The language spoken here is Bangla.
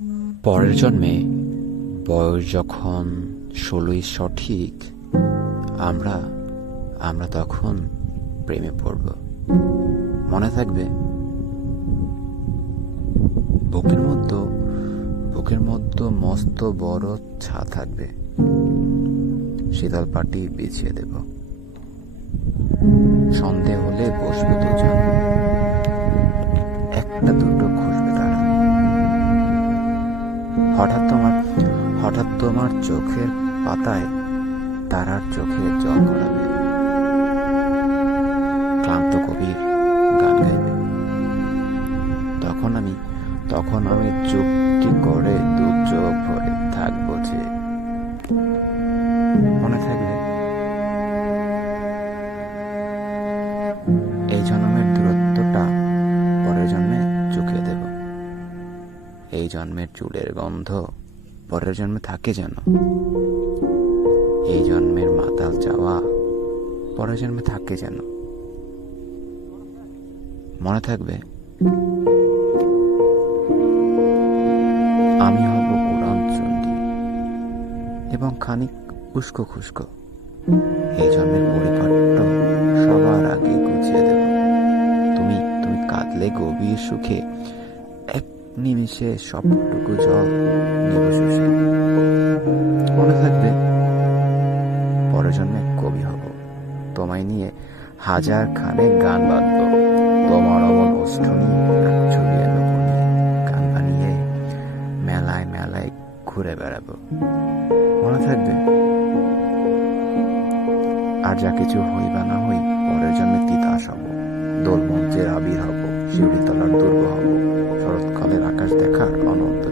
পরের জন্মে বয়স যখন 16ই সঠিক, আমরা আমরা তখন প্রেমে পড়ব। মনে থাকবে, বুকের মধ্যে মস্ত বড় ছা থাকবে, শীতল পাটি বিছিয়ে দেব। সন্ধে হলে বসবে দুজন, একটা দুটো খুঁজবে তারা। হঠাৎ তোমার চোখের পাতায় তারার চোখে জল গড়াবে, ক্লান্ত কবির গান গাইবে। তখন আমি চুপটি করে দু চোখ ভরে থাকবো যে। মনে থাকবে, এই জন্মের দূরত্বটা পরের জন্মে চুকিয়ে দেব। এই জন্মের চুলের গন্ধ পরের জন্মে থাকে যেন। এই জন্মের মাতাল চাওয়া পরের জন্মে থাকে যেন। মনে থাকবে, আমি হব পুরাণ চণ্ডী এবং খানিক উস্কো খুস্কো। এই জন্মের পরিপাট্য সবার আগে গুছিয়ে দেব। তুমি তুমি কাঁদলে গভীর সুখে এক নিমিষে সবটুকু জল নেব শুষে। মনে থাকবে, পরের জন্মে কবি হব, তোমায় নিয়ে হাজার খানেক গান বাঁধব। তোমার অমন অষ্টনী ছড়িয়ে নেব নিয়ে গান বানিয়ে মেলায় মেলায় ঘুরে বেড়াবো। মনে থাকবে, আর যা কিছু হই বা না হই, পরের জন্মে তিতাস হব, দোল মঞ্চের আবির হব, শিউলিতলার দুর্গ হব, শরৎকালের আকাশ দেখার অনন্ত।